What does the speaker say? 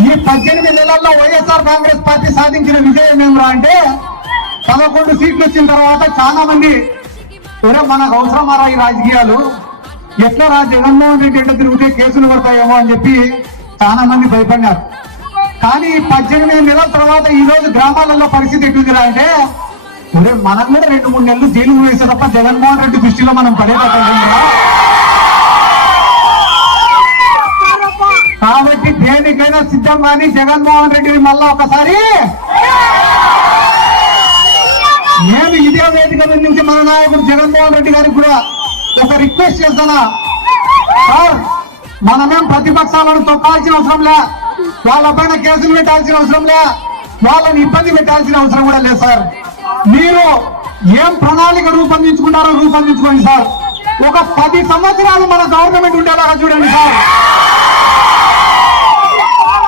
ఈ పద్దెనిమిది నెలల్లో వైఎస్ఆర్ కాంగ్రెస్ పార్టీ సాధించిన విజయం ఏమిరా అంటే పదకొండు సీట్లు వచ్చిన తర్వాత చాలా మంది ఒరే మనకు అవసరమారా ఈ రాజకీయాలు? ఎట్లా రా జగన్మోహన్ రెడ్డి ఎట్లా తిరిగితే కేసులు పడతాయేమో అని చెప్పి చాలా మంది భయపడినారు. కానీ ఈ పద్దెనిమిది నెలల తర్వాత ఈ రోజు గ్రామాలలో పరిస్థితి ఎట్లుందిరా అంటే మనం కూడా రెండు మూడు నెలలు జైలు వేసే తప్ప జగన్మోహన్ రెడ్డి దృష్టిలో మనం పడేటట్టు సిద్ధం కానీ జగన్మోహన్ రెడ్డిని మళ్ళా ఒకసారి. నేను ఇదే వేదిక మీద నుంచి మన నాయకుడు జగన్మోహన్ రెడ్డి గారికి కూడా ఒక రిక్వెస్ట్ చేస్తానా? సార్ మనమేం ప్రతిపక్షాలను తొక్కాల్సిన అవసరం లే. వాళ్ళ పైన కేసులు పెట్టాల్సిన అవసరం లే. వాళ్ళని ఇబ్బంది పెట్టాల్సిన అవసరం కూడా లేదు సార్. మీరు ఏం ప్రణాళిక రూపొందించుకుంటారో రూపొందించుకోండి సార్. ఒక పది సంవత్సరాలు మన గవర్నమెంట్ ఉండేలాగా చూడండి.